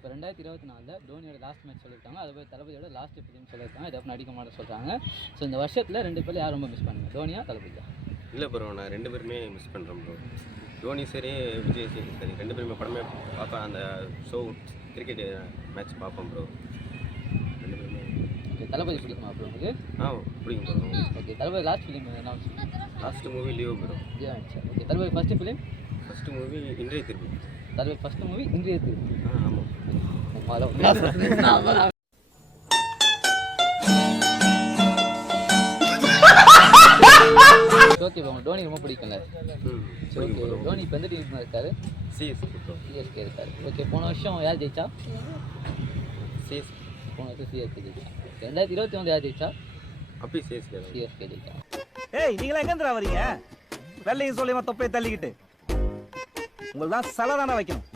இப்போ 2024 தோனியோட last match சொல்லியிருக்காங்க, அது போய் தளபதியோட லாஸ்ட் ஃபிலிம் சொல்லியிருக்காங்க, இதை அப்போ நடிக்க மாட்டேன் சொல்கிறாங்க. ஸோ இந்த வருஷத்தில் 2 பேர் யார் ரொம்ப மிஸ் பண்ணுங்க, தோனியா தளபதியா? இல்லை ப்ரோ, நான் 2 பேருமே மிஸ் பண்ணுறேன் ப்ரோ. தோனி சரி, விஜய் சரி, 2 பேருமே படமே பார்ப்பேன். அந்த ஷோ கிரிக்கெட் மேட்ச் பார்ப்பேன் ப்ரோ. 2 பேருமே. ஓகே, தளபதி பிடிக்குமா ப்ரோ உங்களுக்கு? பிடிக்கும் bro. Okay, Thalapathy last film என்ன? Last movie Leo bro. Okay, Thalapathy first film? First movie இன்றைய திருப்பி. தளபதி ஃபஸ்ட்டு மூவி இன்றைய திருப்பி. ஆமாம். ஓகே, உங்களுக்கு தோனி ரொம்ப பிடிக்கும்ல? ஓகே, தோனி இப்போ எந்த டீம் இருக்காரு? சிஎஸ்கே இருக்காரு. ஓகே, போன வருஷம் யார் ஜெயிச்சா? சிஎஸ்கே. போன வருஷம் சிஎஸ்கே ஜெயிச்சா. 2021 யார் ஜெயிச்சா? அப்படி சிஎஸ்கே ஜெயிச்சா. ஏய், நீங்களா எங்கேந்திரா வரீங்க? வெள்ளையும் சொல்லியமா தொப்பையை தள்ளிக்கிட்டு உங்களுக்கு தான் சலை தானே வைக்கணும்.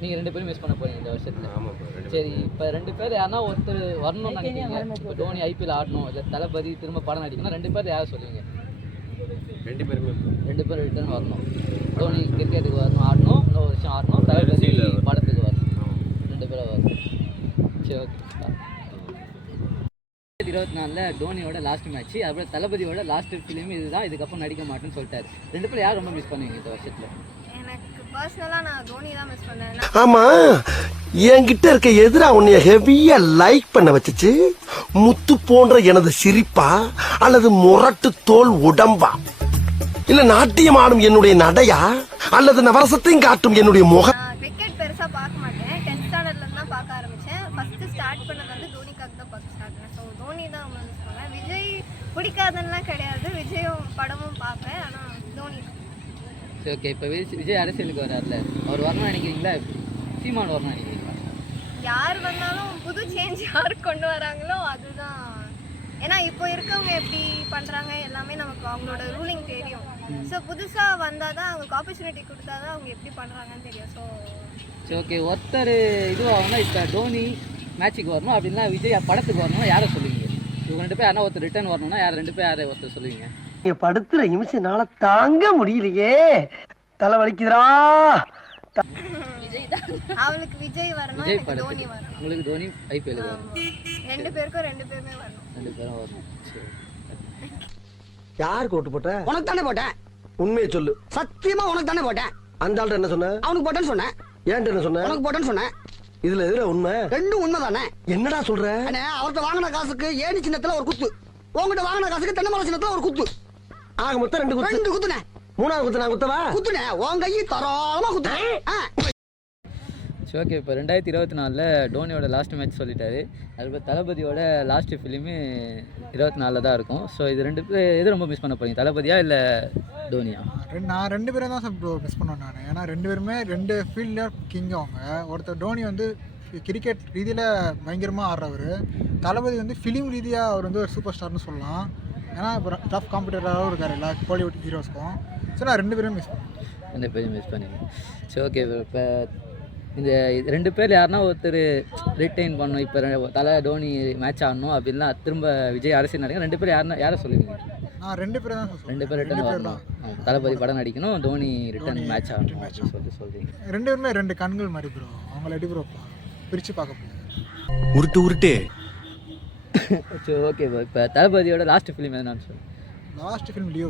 நீங்கள் 2 பேரும் மிஸ் பண்ண போறீங்க இந்த வருஷத்தில். ஆமாம் ப்ரோ. சரி, இப்போ 2 பேர் யாருன்னா ஒருத்தர் வரணும்னு நினைக்கிறீங்க. இப்போ தோனி ஐபிஎல் ஆடணும், இல்லை தளபதி திரும்ப படம் நடிக்கணும், 2 பேர் யாரை சொல்லுவீங்க? 2 பேருமே 2 பேர் ரிட்டர்ன் வரணும். தோனி கிரிக்கெட்டுக்கு வரணும், ஆடணும், இன்னொரு வருஷம் ஆடணும், தளபதி படத்துக்கு வரணும். 2 பேரும் வரணும். சரி, ஓகே. 2024 தோனியோட லாஸ்ட் மேட்ச், அப்புறம் தளபதியோட லாஸ்ட் ஃபிலிம் இதுதான், இதுக்கப்புறம் நடிக்க மாட்டேன்னு சொல்லிட்டாரு. 2 பேர் யார் ரொம்ப மிஸ் பண்ணுவீங்க இந்த வருஷத்தில்? எனக்கு பர்சனலாக நான் தோனி தான் மிஸ் பண்ணேன். ஆமா, என்கிட்ட இருக்க எதிரா உன்னைய ஹெவியா லைக் பண்ண வச்சுச்சு முத்து போன்ற எனது சிரிப்பா, அல்லது முரட்டு தோல் உடம்பா, இல்ல நாட்டியம் ஆடும் என்னுடைய நடையா, அல்லது நவரசத்தையும் காட்டும் என்னுடைய முகம்? கிரிக்கெட் பெருசாக பார்க்க மாட்டேன். 10th ஸ்டாண்டர்ட்லேருந்து தான் பார்க்க ஆரம்பித்தேன். ஃபஸ்ட்டு ஸ்டார்ட் பண்ணது வந்து தோனிக்காக தான் பார்க்க ஸ்டார்ட் பண்ணேன். ஸோ தோனி தான் மிஸ் பண்ணேன். விஜய் பிடிக்காதுன்னெலாம் கிடையாது, விஜயும் படமும் பார்ப்பேன், ஆனால் தோனி தான். சரி, ஓகே. இப்போ விஜய் அரசியலுக்கு வராருல, அவர் வரணும்னு நினைக்கிறீங்களா? சீமான் வரணும்னு நினைக்கிறீங்களா? யார் வந்தாலும் புது சேஞ்ச் யார் கொண்டு வராங்களோ அதுதான். ஏன்னா இப்போ இருக்கவங்க எப்படி பண்ணுறாங்க எல்லாமே நமக்கு அவங்களோட ரூலிங் தெரியும். ஸோ புதுசாக வந்தால் தான் அவங்களுக்கு ஆப்பர்ச்சுனிட்டி கொடுத்தா தான் அவங்க எப்படி பண்ணுறாங்கன்னு தெரியும். சரி, ஓகே. ஒருத்தர் இதுவாகனா இப்போ தோனி மேட்சுக்கு வரணும் அப்படின்னா விஜய் படத்துக்கு வரணும்னா யாரை சொல்லுவீங்க? இவங்க 2 பேர் யாரா ஒருத்தர் ரிட்டர்ன் வரணும்னா யார் 2 பேர் யாரை ஒருத்தர் சொல்லுவீங்க? படுத்துற நிமிஷம்னால தாங்க முடியலையே, தலை வலிக்குதுடா. அவளுக்கு விஜய் வரணும், விஜய் எனக்கு தோனி வரணும். உங்களுக்கு தோனி ஐபிஎல் வரணும். 2 பேருக்கும் 2 பேருமே வரணும். 2 பேரும் வரணும். சரி. யாருக்கு ஓட்டு போட்ட? உனக்கு தானே போட்டேன். உண்மையை சொல்லு. சத்தியமா உனக்கு தானே போட்டேன். அந்த ஆள்கிட்ட என்ன சொன்ன? அவனுக்கு போட்டேன்னு சொன்னேன். ஏன்ட்டு என்ன சொன்ன? உனக்கு போட்டேன்னு சொன்னேன். இதுல எதுல உண்மை? ரெண்டும் உண்மை தானே. என்னடா சொல்ற? அவர்கிட்ட வாங்கின காசுக்கு ஏணி சின்னத்துல ஒரு குத்து, உங்ககிட்ட வாங்கின காசுக்கு தென்னை மரம் சின்னத்துல ஒரு குத்து. ஆக மொத்தம் 2 குத்து. 2 குத்துனே. 3ஆவது குத்து நான் குத்தவா? குத்துனே, உன் கையை தரோளமா குத்துனேன். சரி, ஓகே. இப்போ 2024 தோனியோட லாஸ்ட் மேட்ச் சொல்லிட்டாரு. அதுக்கப்புறம் தளபதியோட லாஸ்ட் ஃபிலிமு 24 தான் இருக்கும். ஸோ இது 2 பேர் எது ரொம்ப மிஸ் பண்ண போறீங்க, தளபதியா இல்லை தோனியா? நான் 2 பேரும் தான் சார் மிஸ் பண்ணுவேன் நான். ஏன்னா 2 பேருமே 2 ஃபீல்டில் கிங். அவங்க ஒருத்தர் தோனி வந்து கிரிக்கெட் ரீதியில் பயங்கரமாக ஆடுறவர், தளபதி வந்து ஃபிலிம் ரீதியாக அவர் வந்து ஒரு சூப்பர் ஸ்டார்னு சொல்லலாம். ஏன்னா இப்போ டஃப் காம்படிட்டராகவும் இருக்கார் எல்லா பாலிவுட் ஹீரோஸ்க்கும். ஸோ நான் 2 பேரும் மிஸ் பண்ணுவேன். 2 பேரும் மிஸ் பண்ணிடுங்க. சரி, ஓகே. இப்போ இந்த 2 பேர் யாருன்னா ஒருத்தர் ரிட்டைன் பண்ணணும், இப்போ தலை தோனி மேட்ச் ஆடணும் அப்படின்னா திரும்ப விஜய் அரசியல் நடக்கும், 2 பேர் யாரை சொல்லுவீங்க? நான் 2 பேரும் தான் சொல்லுவேன். 2 பேர் ரிட்டர்ன் வரணும், தளபதி படம் நடிக்கணும், தோனி ரிட்டர்ன் மேட்ச் ஆடணும் அப்படின்னு சொல்றீங்க. 2 பேருமே 2 கண்கள் மாதிரி ப்ரோ. அவங்கள எப்படி ப்ரோ பிரித்து பார்க்க முடியாது. உருட்டு சரி, ஓகே. இப்போ தளபதியோட லாஸ்ட் ஃபிலிம் எதுனான்னு சொல்லுங்கள். லாஸ்ட் ஃபிலிம் லியோ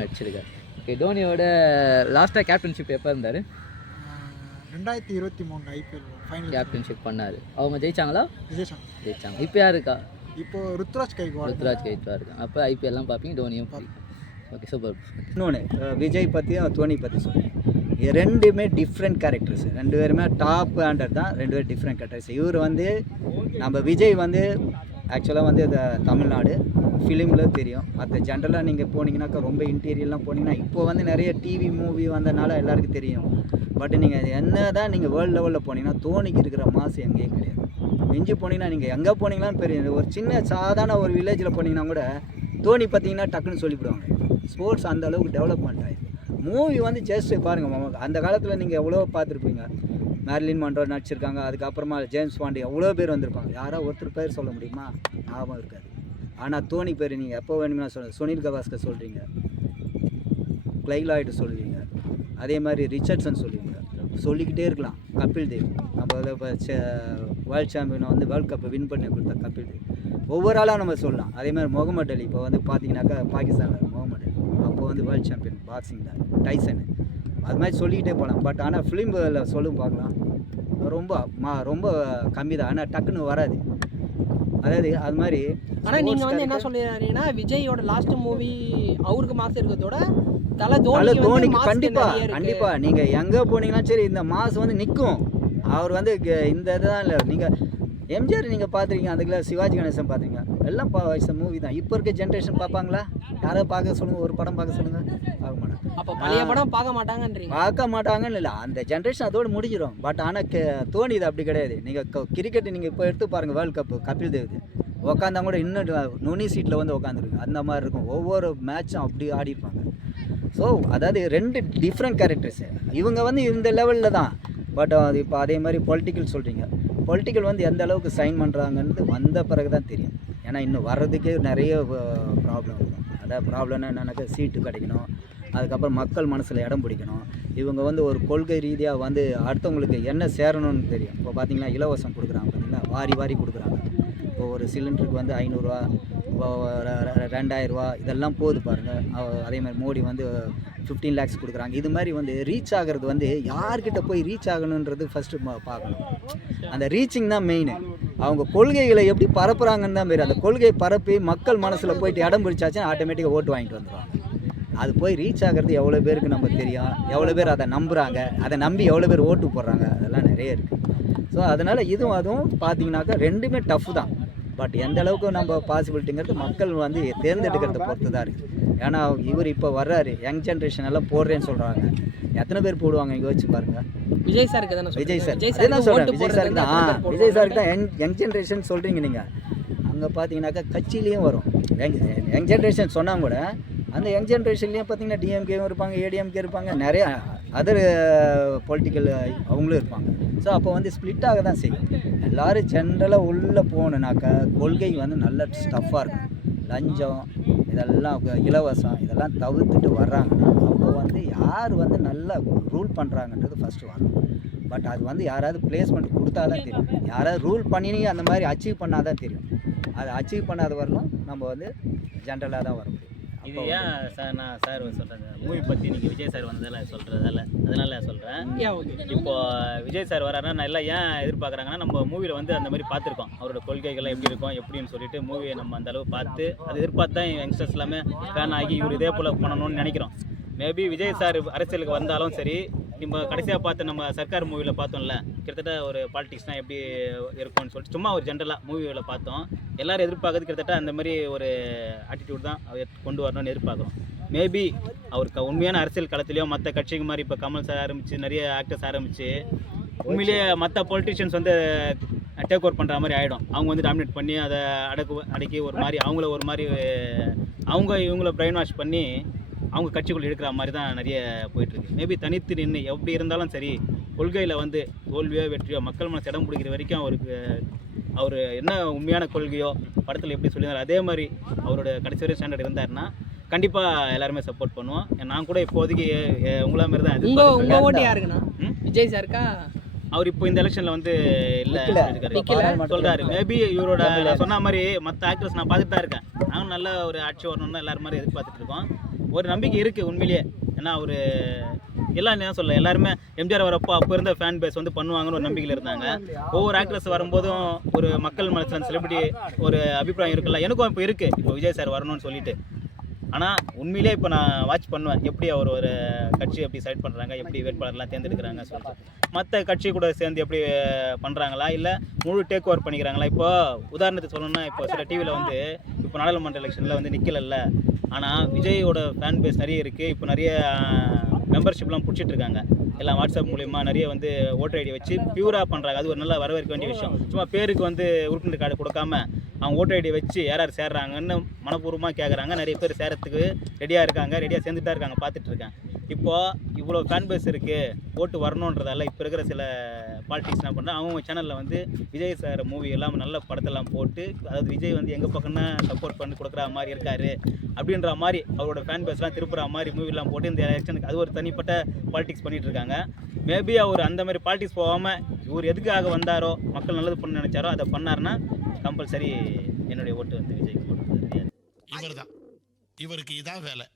நடிச்சிருக்காரு. ஓகே, தோனியோட லாஸ்ட்டாக கேப்டன்ஷிப் எப்போ இருந்தார்? 2023 ஐபிஎல் ஃபைனல் கேப்டன்ஷிப் பண்ணார். அவங்க ஜெயிச்சாங்களா? ஜெயிச்சாங்க. இப்போ யார் இருக்கா? இப்போ ருத்ராஜ் கைக்வாட் இருக்கா. அப்போ ஐபிஎல்லாம் பார்ப்பீங்க, தோனியும் பார்ப்பீங்க. Okay, super. இன்னொன்று விஜய் பற்றியும் தோனி பற்றி சொல்லுவேன். 2மே டிஃப்ரெண்ட் கேரக்டர்ஸ். 2 பேருமே டாப் ஹேண்டர் தான். 2 பேரும் டிஃப்ரெண்ட் கேரக்டர்ஸ். இவர் வந்து நம்ம விஜய் வந்து ஆக்சுவலாக வந்து தமிழ்நாடு ஃபிலிமில் தெரியும். மற்ற ஜென்ரலாக நீங்கள் போனீங்கன்னாக்கா ரொம்ப இன்டீரியர்லாம் போனீங்கன்னா இப்போ வந்து நிறைய டிவி மூவி வந்ததுனால எல்லாருக்கும் தெரியும். பட் நீங்கள் என்ன தான் நீங்கள் வேர்ல்டு லெவலில் போனீங்கன்னா தோனிக்கு இருக்கிற மாசு எங்கேயும் கிடையாது. மிஞ்சி போனீங்கன்னா நீங்கள் எங்கே போனீங்களான்னு தெரியும். ஒரு சின்ன சாதாரண ஒரு வில்லேஜில் போனீங்கன்னா கூட தோனி பார்த்தீங்கன்னா டக்குன்னு சொல்லிவிடுவாங்க. ஸ்போர்ட்ஸ் அந்த அளவுக்கு டெவலப்மெண்ட் ஆகிடுது. மூவி வந்து ஜஸ்ட் பாருங்கள், அந்த காலத்தில் நீங்கள் எவ்வளோ பார்த்துருப்பீங்க. மேர்லின் மன்றோ நடிச்சிருக்காங்க, அதுக்கப்புறமா ஜேம்ஸ் பாண்டி எவ்வளோ பேர் வந்திருப்பாங்க. யாராவது ஒருத்தர் பேர் சொல்ல முடியுமா? ஞாபகம் இருக்காது. ஆனால் தோனி பேர் நீங்கள் எப்போ வேணும்னா சுனில் கவாஸ்கர் சொல்கிறீங்க, கிளைலாய்டு சொல்லுவீங்க, அதே மாதிரி ரிச்சர்ட்சன் சொல்லுவீங்க, சொல்லிக்கிட்டே இருக்கலாம். கபில் தேவ் நம்ம இப்போ வேர்ல்டு சாம்பியனை வந்து வேர்ல்டு கப்பை வின் பண்ணி கொடுத்த கபில் தேவ் ஒவ்வொரு ஆளாக நம்ம சொல்லலாம். அதேமாதிரி முகமது அலி இப்போ வந்து பார்த்தீங்கன்னாக்கா பாகிஸ்தானில் முகமது அலி அப்போ வந்து வேர்ல்டு சாம்பியன் பாக்ஸிங் தான் டைசனு அது மாதிரி சொல்லிக்கிட்டே போகலாம். பட் ஆனால் ஃபிலிமில் சொல்லும் பார்க்கலாம் ரொம்ப கம்மி தான். ஆனால் டக்குன்னு வராது. அதாவது அது மாதிரி ஆனால் நீங்கள் வந்து என்ன சொல்லிடுறீங்கன்னா விஜயோட லாஸ்ட் மூவி அவருக்கு மாசம் இருக்கிறதோட தலை தோனிக்கு கண்டிப்பாக நீங்கள் எங்கே போனீங்கன்னா சரி இந்த மாதம் வந்து நிற்கும். அவர் வந்து இந்த இதுதான் இல்லை. நீங்கள் எம்ஜிஆர் நீங்கள் பார்த்துருக்கீங்க, அதுக்குள்ள சிவாஜி கணேசன் பார்த்துருங்க, எல்லாம் மூவி தான். இப்போ இருக்க ஜென்ரேஷன் பார்ப்பாங்களா? யாராவது பார்க்க சொல்லுங்கள், ஒரு படம் பார்க்க சொல்லுங்கள், பார்க்க மாட்டாங்க. அப்போ பழைய படம் பார்க்க மாட்டாங்கன்னு இல்லை, அந்த ஜென்ரேஷன் அதோடு முடிஞ்சிடும். பட் ஆனால் தோனி இது அப்படி கிடையாது. நீங்கள் கிரிக்கெட் நீங்கள் இப்போ எடுத்து பாருங்கள், வேர்ல்டு கப்பு கபில் தேவ் உட்காந்தா கூட இன்னும் நுனி சீட்டில் வந்து உட்காந்துருக்கு அந்த மாதிரி இருக்கும். ஒவ்வொரு மேட்சும் அப்படி ஆடிருப்பாங்க. ஸோ அதாவது 2 டிஃப்ரெண்ட் கேரக்டர்ஸு. இவங்க வந்து இந்த லெவலில் தான். பட் அது இப்போ அதே மாதிரி பொலிட்டிக்கல் சொல்கிறீங்க, பொலிட்டிக்கல் வந்து எந்த அளவுக்கு சைன் பண்ணுறாங்கன்னு வந்த பிறகு தான் தெரியும். ஏன்னா இன்னும் வர்றதுக்கே நிறைய ப்ராப்ளம் இருக்கும். அதாவது ப்ராப்ளம்னா என்னன்னாக்கா சீட்டு கிடைக்கணும், அதுக்கப்புறம் மக்கள் மனசில் இடம் பிடிக்கணும். இவங்க வந்து ஒரு கொள்கை ரீதியாக வந்து அடுத்தவங்களுக்கு என்ன சேரணும்னு தெரியும். இப்போ பார்த்தீங்கன்னா இலவசம் கொடுக்குறாங்க, பார்த்தீங்கன்னா வாரி கொடுக்குறாங்க. இப்போ ஒரு சிலிண்டருக்கு வந்து 500 ரூபா, 2000 ரூபா இதெல்லாம் போகுது பாருங்கள். அதேமாதிரி மோடி வந்து 15 lakhs கொடுக்குறாங்க. இது மாதிரி வந்து ரீச் ஆகிறது வந்து யார்கிட்ட போய் ரீச் ஆகணுன்றது ஃபஸ்ட்டு பார்க்கணும். அந்த ரீச்சிங் தான் மெயின். அவங்க கொள்கைகளை எப்படி பரப்புகிறாங்கன்னு தான் பேர். அந்த கொள்கையை பரப்பி மக்கள் மனசில் போயிட்டு இடம் பிடிச்சாச்சுன்னா ஆட்டோமேட்டிக்காக ஓட்டு வாங்கிட்டு வந்துடுவாங்க. அது போய் ரீச் ஆகிறது எவ்வளோ பேருக்கு நம்ம தெரியும், எவ்வளோ பேர் அதை நம்புகிறாங்க, அதை நம்பி எவ்வளோ பேர் ஓட்டு போடுறாங்க, அதெல்லாம் நிறைய இருக்குது. ஸோ அதனால் அதுவும் பார்த்தீங்கன்னாக்கா 2மே டஃப் தான். பட் எந்த அளவுக்கு நம்ம பாசிபிலிட்டிங்கிறது மக்கள் வந்து தேர்ந்தெடுக்கிறத பொறுத்து தான் இருக்குது. ஏன்னா இவர் இப்போ வர்றாரு, யங் ஜென்ரேஷன் எல்லாம் போடுறேன்னு சொல்கிறாங்க. எத்தனை பேர் போடுவாங்க இங்கே வச்சு பாருங்கள். விஜய் சாருக்கு தானே விஜய் சாருக்கு தான் விஜய் சாருக்கு தான் யங் ஜென்ரேஷன் சொல்கிறீங்க நீங்கள். அங்கே பார்த்தீங்கன்னாக்கா கட்சியிலையும் வரும் யங் ஜென்ரேஷன் சொன்னால் கூட அந்த யங் ஜென்ரேஷன்லேயும் பார்த்தீங்கன்னா டிஎம்கேவும் இருப்பாங்க, ஏடிஎம்கே இருப்பாங்க, நிறையா அதர் பொலிட்டிக்கல் அவங்களும் இருப்பாங்க. ஸோ அப்போ வந்து ஸ்ப்ளிட்டாக தான் செய்யும். எல்லோரும் ஜென்ரலாக உள்ளே போகணுன்னாக்கா கொள்கை வந்து நல்ல ஸ்டஃப்பாக இருக்கும். லஞ்சம் இதெல்லாம் இலவசம் இதெல்லாம் தவிர்த்துட்டு வர்றாங்கன்னா அப்போ வந்து யார் வந்து நல்லா ரூல் பண்ணுறாங்கன்றது ஃபஸ்ட்டு வரணும். பட் அது வந்து யாராவது பிளேஸ்மெண்ட் கொடுத்தா தான் தெரியும். யாராவது ரூல் பண்ணி அந்த மாதிரி அச்சீவ் பண்ணால் தான் தெரியும். அதை அச்சீவ் பண்ணாத வரணும் நம்ம வந்து ஜென்ரலாக தான் வர முடியும். இது ஏன் சார் நான் சார் சொல்கிறேன் மூவி பற்றி நீங்கள் விஜய் சார் வந்ததில் சொல்கிறதால அதனால சொல்கிறேன். இப்போது விஜய் சார் வராருன்னா நான் எல்லாம் ஏன் எதிர்பார்க்குறாங்கன்னா நம்ம மூவியில் வந்து அந்த மாதிரி பார்த்துருக்கோம். அவரோட கொள்கைகள்லாம் எப்படி இருக்கும் எப்படின்னு சொல்லிட்டு மூவியை நம்ம அந்த அளவு பார்த்து அதை எதிர்பார்த்து தான் யங்ஸ்டர்ஸ் எல்லாமே ஃபேன் ஆகி இவர் இதே போல் பண்ணணும்னு நினைக்கிறோம். மேபி விஜய் சார் அரசியலுக்கு வந்தாலும் சரி, நம்ம கடைசியாக பார்த்து நம்ம சர்க்கார் மூவியில் பார்த்தோம்ல, கிட்டத்தட்ட ஒரு பாலிடிக்ஸ்னால் எப்படி இருக்கும்னு சொல்லிட்டு சும்மா ஒரு ஜென்ரலாக மூவியில் பார்த்தோம். எல்லோரும் எதிர்பார்க்கறது கிட்டத்தட்ட அந்த மாதிரி ஒரு ஆட்டிடியூட் தான் அவர் கொண்டு வரணும்னு எதிர்பார்க்குறோம். மேபி அவருக்கு உண்மையான அரசியல் களத்துலேயோ மற்ற கட்சிக்கு மாதிரி இப்போ கமல் சார் ஆரம்பித்து நிறைய ஆக்டர்ஸ் ஆரம்பித்து உண்மையிலேயே மற்ற பொலிட்டிஷியன்ஸ் வந்து டேக் ஓவர் பண்ணுற மாதிரி ஆகிடும். அவங்க வந்து டாமினேட் பண்ணி அதை அடக்கி ஒரு மாதிரி அவங்கள ஒரு மாதிரி இவங்கள பிரெயின் வாஷ் பண்ணி அவங்க கட்சிக்குள்ள எடுக்கிற மாதிரி தான் நிறைய போயிட்டுருக்கு. மேபி தனித்து நின்று எப்படி இருந்தாலும் சரி, கொள்கையில் வந்து தோல்வியோ வெற்றியோ மக்கள் மனசு இடம் பிடிக்கிற வரைக்கும் அவர் என்ன உண்மையான கொள்கையோ படத்தில் எப்படி சொல்லியிருந்தார் அதே மாதிரி அவரோட கடைசி வரை ஸ்டாண்டர்ட் இருந்தாருன்னா கண்டிப்பாக எல்லாருமே சப்போர்ட் பண்ணுவோம். நான் கூட இப்போதைக்கு உங்களா மாதிரி தான் உங்கள் ஓட்டு யாருக்குண்ணா? விஜய் சாருக்கா? அவர் இப்போ இந்த எலெக்ஷனில் வந்து இல்லை சொல்கிறாரு. மேபி இவரோட சொன்ன மாதிரி மற்ற ஆக்டர்ஸ் நான் பார்த்துட்டு தான் இருக்கேன். நானும் நல்ல ஒரு ஆட்சி வரணும்னு எல்லாரும் மாதிரி எதிர்பார்த்துட்டு இருக்கோம். ஒரு நம்பிக்கை இருக்குது உண்மையிலேயே. ஏன்னா அவர் எல்லாம் என்ன சொல்ல எல்லாருமே எம்ஜிஆர் வரப்போ அப்போ இருந்த ஃபேன் பேஸ் வந்து பண்ணுவாங்கன்னு ஒரு நம்பிக்கையில் இருந்தாங்க. ஒவ்வொரு ஆக்டர்ஸ் வரும்போதும் ஒரு மக்கள் மனசில் செலிபிரிட்டி ஒரு அபிப்பிராயம் இருக்குல்ல, எனக்கும் இப்போ இருக்குது இப்போ விஜய் சார் வரணும்னு சொல்லிட்டு. ஆனால் உண்மையிலே இப்போ நான் வாட்ச் பண்ணுவேன் எப்படி அவர் ஒரு கட்சி எப்படி செலக்ட் பண்ணுறாங்க, எப்படி வேட்பாளர்லாம் தேர்ந்தெடுக்கிறாங்க சொல்லிட்டு. மற்ற கட்சி கூட சேர்ந்து எப்படி பண்ணுறாங்களா இல்லை முழு டேக் ஓவர் பண்ணிக்கிறாங்களா. இப்போ உதாரணத்துக்கு சொல்லணும்னா இப்போ சில டிவியில் வந்து இப்போ நாடாளுமன்ற எலெக்ஷனில் வந்து நிற்கல. ஆனால் விஜயோட ஃபேன் பேஸ் நிறைய இருக்குது. இப்போ நிறைய மெம்பர்ஷிப்லாம் பிடிச்சிட்ருக்காங்க. எல்லாம் வாட்ஸ்அப் மூலிமா நிறைய வந்து ஓட்டர் ஐடி வச்சு பியூராக பண்ணுறாங்க. அது ஒரு நல்ல வரவேற்க வேண்டிய விஷயம். சும்மா பேருக்கு வந்து உறுப்பினர் கார்டு கொடுக்காம அவங்க ஓட்டர் ஐடி வச்சு யார் சேர்றாங்கன்னு மனப்பூர்வமாக கேட்குறாங்க. நிறைய பேர் சேரத்துக்கு ரெடியாக இருக்காங்க, ரெடியாக சேர்ந்துட்டு தான் இருக்காங்க, பார்த்துட்ருக்கேன். இப்போது இவ்வளோ ஃபேன் பேஸ் இருக்குது ஓட்டு வரணுன்றதால இப்போ இருக்கிற சில பாலிட்டிக்ஸ் என்ன பண்ணுறா அவங்க சேனலில் வந்து விஜய் சார் மூவி எல்லாம் நல்ல படத்தெல்லாம் போட்டு, அதாவது விஜய் வந்து எங்கள் பக்கம்னா சப்போர்ட் பண்ணி கொடுக்குற மாதிரி இருக்காரு அப்படின்ற மாதிரி அவரோட ஃபேன் பேஸ்லாம் திருப்புற மாதிரி மூவிலாம் போட்டு இந்த எலெக்ஷனுக்கு அது ஒரு தனிப்பட்ட பாலிட்டிக்ஸ் பண்ணிகிட்டு இருக்காங்க. மேபி அவர் அந்த மாதிரி பாலிட்டிக்ஸ் போகாமல் இவர் எதுக்காக வந்தாரோ, மக்கள் நல்லது பண்ண நினைச்சாரோ அதை பண்ணாருன்னா கம்பல்சரி என்னுடைய ஓட்டு வந்து விஜய்க்கு போட்டு. இவருக்கு இதான் வேலை.